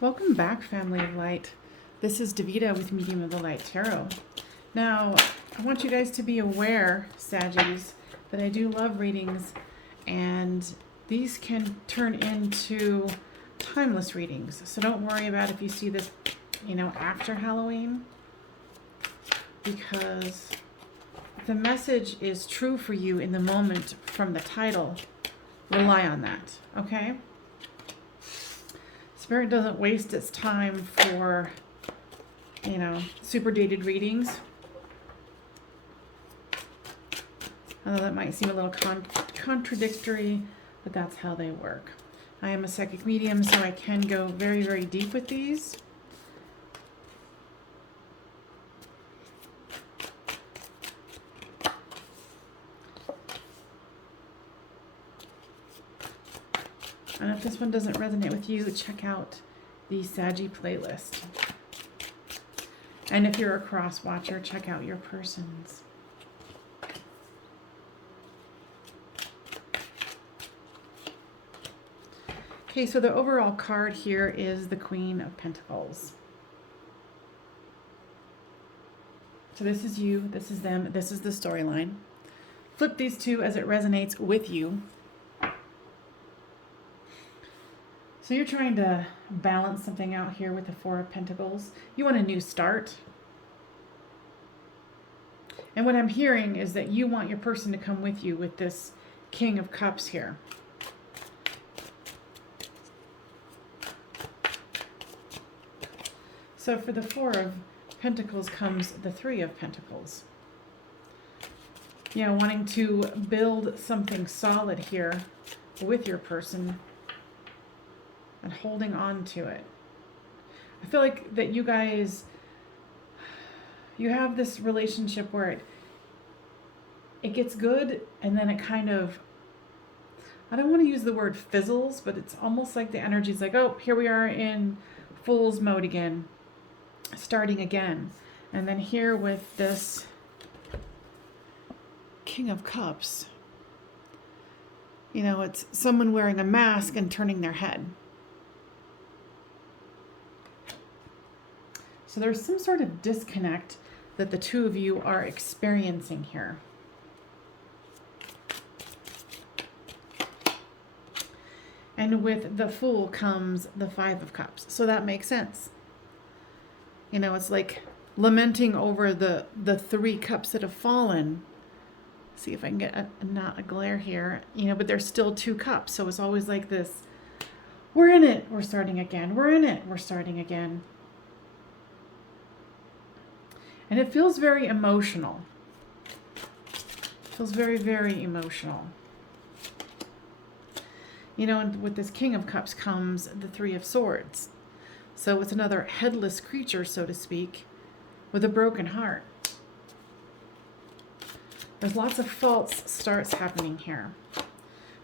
Welcome back, family of light. This is Davida with Medium of the Light Tarot. Now, I want you guys to be aware, Saggies, that I do love readings, and these can turn into timeless readings. So don't worry about if you see this, after Halloween, because the message is true for you in the moment from the title. Rely on that, okay? Spirit doesn't waste its time for, super dated readings. Although that might seem a little contradictory, but that's how they work. I am a psychic medium, so I can go very, very deep with these. And if this one doesn't resonate with you, check out the Saggy playlist. And if you're a cross watcher, check out your persons. Okay, so the overall card here is the Queen of Pentacles. So this is you, this is them, this is the storyline. Flip these two as it resonates with you. So you're trying to balance something out here with the Four of Pentacles. You want a new start. And what I'm hearing is that you want your person to come with you with this King of Cups here. So for the Four of Pentacles comes the Three of Pentacles. Wanting to build something solid here with your person and holding on to it. I feel like that you guys, you have this relationship where it gets good and then it kind of, I don't want to use the word fizzles, but it's almost like the energy's like, oh, here we are in fool's mode again, starting again. And then here with this King of Cups, it's someone wearing a mask and turning their head. So there's some sort of disconnect that the two of you are experiencing here. And with the Fool comes the Five of Cups. So that makes sense. It's like lamenting over the three cups that have fallen. See if I can get not a glare here. But there's still two cups. So it's always like this. We're in it. We're starting again. We're in it. We're starting again. And it feels very emotional. It feels very, very emotional. And with this King of Cups comes the Three of Swords. So it's another headless creature, so to speak, with a broken heart. There's lots of false starts happening here.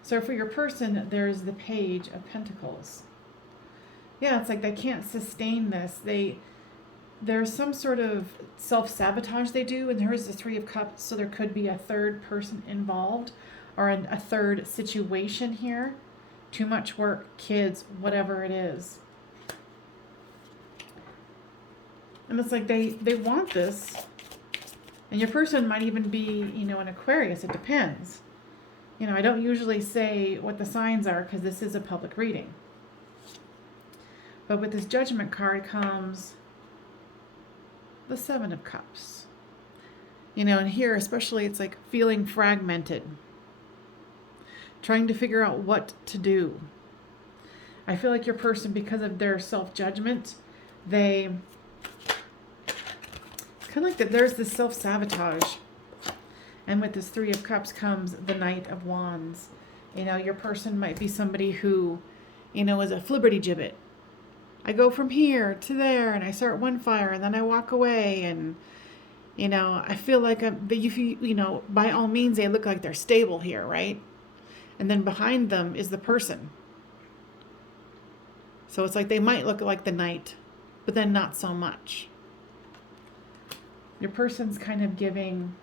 So for your person, there's the Page of Pentacles. Yeah, it's like they can't sustain this. There's some sort of self-sabotage they do, and there is the Three of Cups, so there could be a third person involved or a third situation here. Too much work, kids, whatever it is. And it's like they want this, and your person might even be, an Aquarius. It depends. I don't usually say what the signs are because this is a public reading. But with this Judgment card comes the Seven of Cups. And here especially it's like feeling fragmented. Trying to figure out what to do. I feel like your person, because of their self-judgment, it's kind of like that there's this self-sabotage. And with this Three of Cups comes the Knight of Wands. Your person might be somebody who, is a flibbertigibbet. I go from here to there and I start one fire and then I walk away and, I feel like, by all means, they look like they're stable here, right? And then behind them is the person. So it's like they might look like the knight, but then not so much. Your person's kind of giving,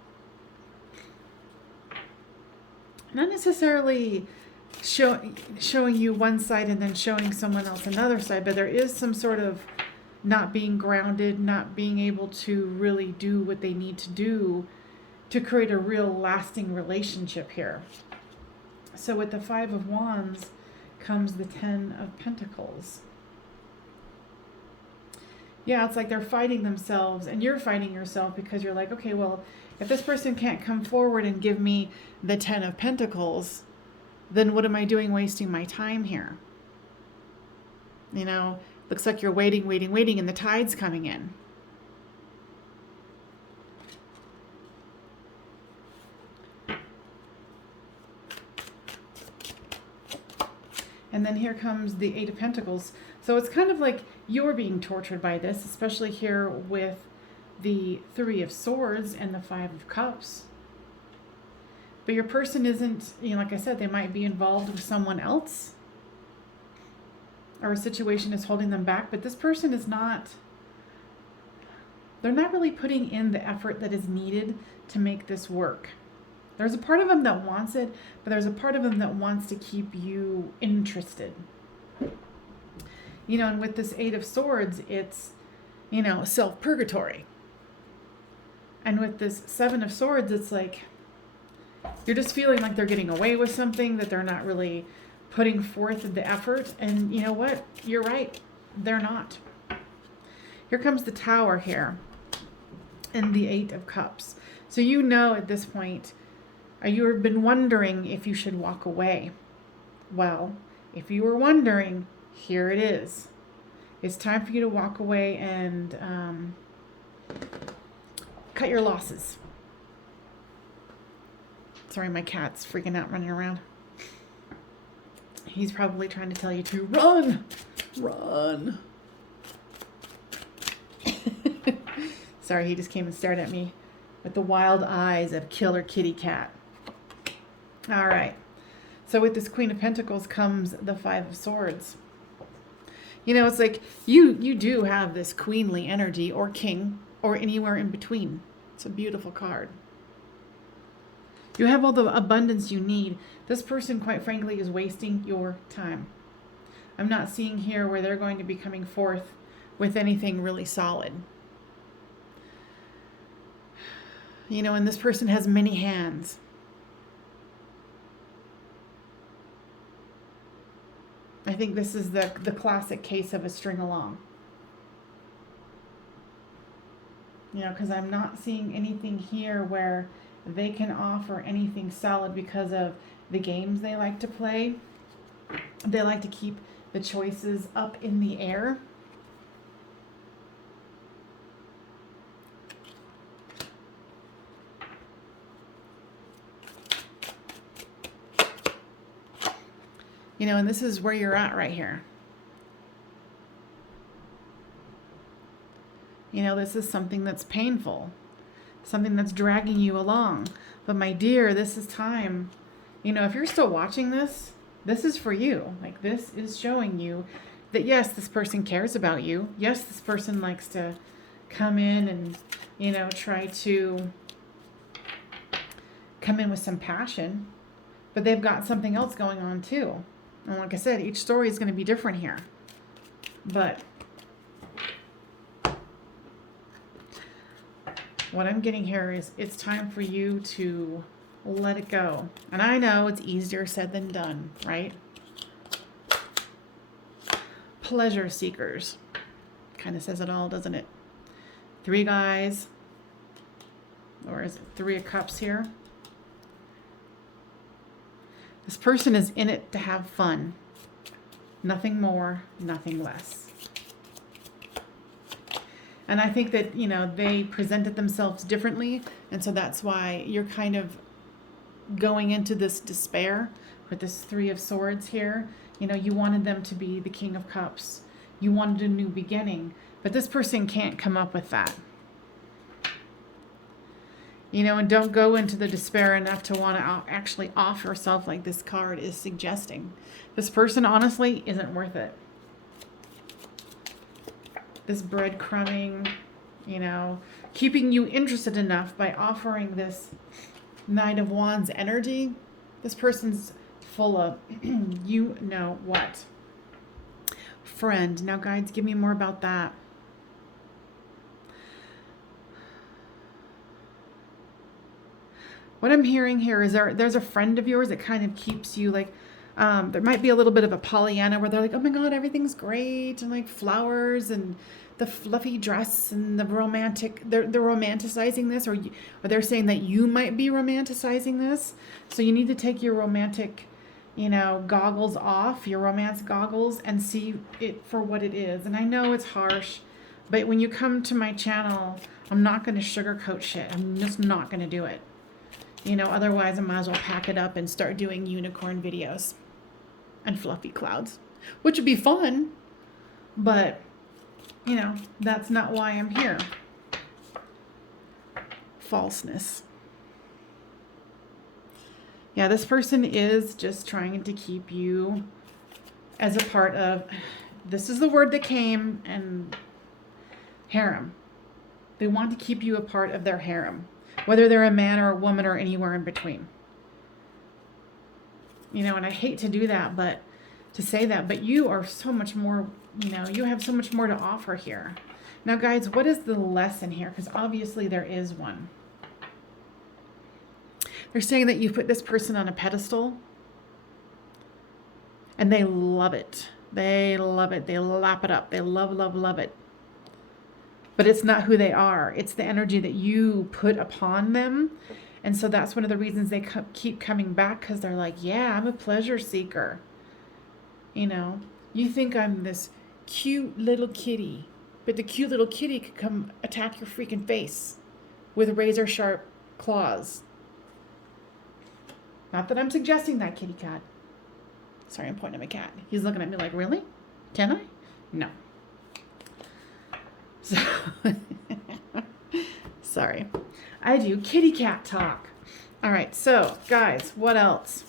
not necessarily showing you one side and then showing someone else another side, but there is some sort of not being grounded, not being able to really do what they need to do to create a real lasting relationship here. So with the Five of Wands comes the Ten of Pentacles. Yeah, it's like they're fighting themselves and you're fighting yourself because you're like, okay, well, if this person can't come forward and give me the Ten of Pentacles, then what am I doing wasting my time here? You know, looks like you're waiting, and the tide's coming in. And then here comes the Eight of Pentacles. So it's kind of like you're being tortured by this, especially here with the Three of Swords and the Five of Cups. But your person isn't, you know, like I said, they might be involved with someone else, or a situation is holding them back, but this person is not, they're not really putting in the effort that is needed to make this work. There's a part of them that wants it, but there's a part of them that wants to keep you interested. You know, and with this Eight of Swords, it's, you know, self-purgatory. And with this Seven of Swords, it's like, you're just feeling like they're getting away with something, that they're not really putting forth the effort. And you know what? You're right. They're not. Here comes the Tower here and the Eight of Cups. So you know at this point, you've been wondering if you should walk away. Well, if you were wondering, here it is. It's time for you to walk away and cut your losses. Sorry, my cat's freaking out running around. He's probably trying to tell you to run. Run. Sorry, he just came and stared at me with the wild eyes of killer kitty cat. All right. So with this Queen of Pentacles comes the Five of Swords. You know, it's like you do have this queenly energy, or king, or anywhere in between. It's a beautiful card. You have all the abundance you need. This person, quite frankly, is wasting your time. I'm not seeing here where they're going to be coming forth with anything really solid. You know, and this person has many hands. I think this is the classic case of a string along. You know, because I'm not seeing anything here where they can offer anything solid because of the games they like to play. They like to keep the choices up in the air. You know, and this is where you're at right here. You know, this is something that's painful, something that's dragging you along. But my dear, this is time. You know, if you're still watching this, this is for you. Like, this is showing you that, yes, this person cares about you. Yes, this person likes to come in and, you know, try to come in with some passion. But they've got something else going on too. And like I said, each story is going to be different here. But what I'm getting here is it's time for you to let it go. And I know it's easier said than done, right? Pleasure seekers. Kind of says it all, doesn't it? Three guys. Or is it Three of Cups here? This person is in it to have fun. Nothing more, nothing less. And I think that, you know, they presented themselves differently. And so that's why you're kind of going into this despair with this Three of Swords here. You know, you wanted them to be the King of Cups. You wanted a new beginning. But this person can't come up with that. You know, and don't go into the despair enough to want to actually off yourself like this card is suggesting. This person, honestly, isn't worth it. This breadcrumbing, you know, keeping you interested enough by offering this Knight of Wands energy. This person's full of you know what. Friend. Now, guides, give me more about that. What I'm hearing here is there's a friend of yours that kind of keeps you like, there might be a little bit of a Pollyanna where they're like, oh my God, everything's great, and like flowers and the fluffy dress and the romantic, they're romanticizing this, or they're saying that you might be romanticizing this. So you need to take your romantic, goggles off, your romance goggles, and see it for what it is. And I know it's harsh, but when you come to my channel, I'm not going to sugarcoat shit. I'm just not going to do it. Otherwise I might as well pack it up and start doing unicorn videos and fluffy clouds, which would be fun, but that's not why I'm here. Falseness. Yeah, this person is just trying to keep you as a part of, this is the word that came, and harem. They want to keep you a part of their harem, whether they're a man or a woman or anywhere in between. And I hate to do that, but to say that, but you are so much more, you have so much more to offer here. Now, guys, what is the lesson here? Because obviously there is one. They're saying that you put this person on a pedestal and they love it. They love it. They lap it up. They love it. But it's not who they are. It's the energy that you put upon them. And so that's one of the reasons they keep coming back, because they're like, yeah, I'm a pleasure seeker. You think I'm this cute little kitty, but the cute little kitty could come attack your freaking face with razor sharp claws. Not that I'm suggesting that, kitty cat. Sorry, I'm pointing at my cat. He's looking at me like, really? Can I? No. So, sorry. I do kitty cat talk. All right, so guys, what else?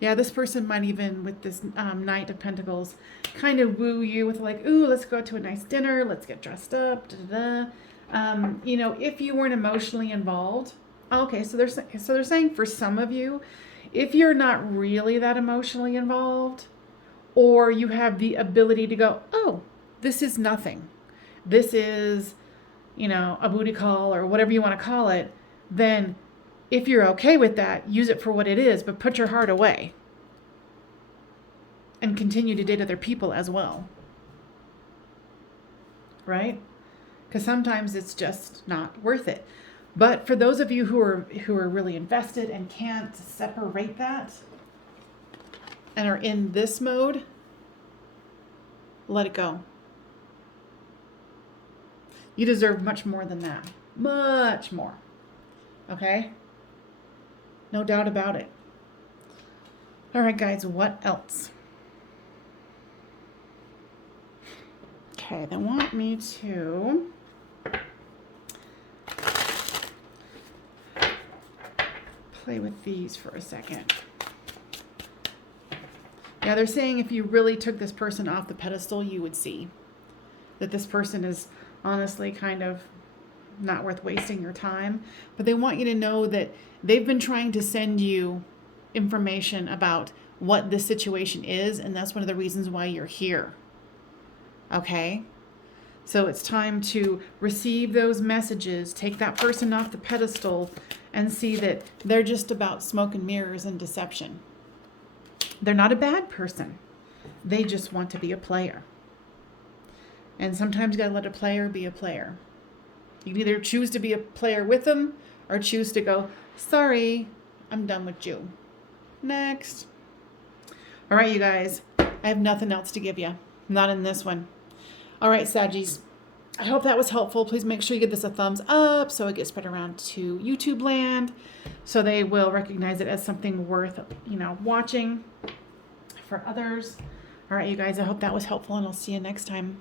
Yeah, this person might even, with this Knight of Pentacles, kind of woo you with like, ooh, let's go to a nice dinner. Let's get dressed up. If you weren't emotionally involved. Okay, so they're saying for some of you, if you're not really that emotionally involved, or you have the ability to go, oh, this is nothing. This is, a booty call or whatever you want to call it. Then if you're okay with that, use it for what it is, but put your heart away and continue to date other people as well. Right? Because sometimes it's just not worth it. But for those of you who are really invested and can't separate that and are in this mode, let it go. You deserve much more than that. Much more. Okay? No doubt about it. All right, guys, what else? Okay, they want me to play with these for a second. Yeah, they're saying if you really took this person off the pedestal, you would see that this person is honestly kind of not worth wasting your time. But they want you to know that they've been trying to send you information about what this situation is, and that's one of the reasons why you're here. Okay? So it's time to receive those messages, take that person off the pedestal, and see that they're just about smoke and mirrors and deception. They're not a bad person. They just want to be a player. And sometimes you gotta let a player be a player. You can either choose to be a player with them or choose to go, sorry, I'm done with you. Next. All right, you guys, I have nothing else to give you. Not in this one. All right, Saggies, I hope that was helpful. Please make sure you give this a thumbs up so it gets spread around to YouTube land, so they will recognize it as something worth, watching for others. All right, you guys, I hope that was helpful, and I'll see you next time.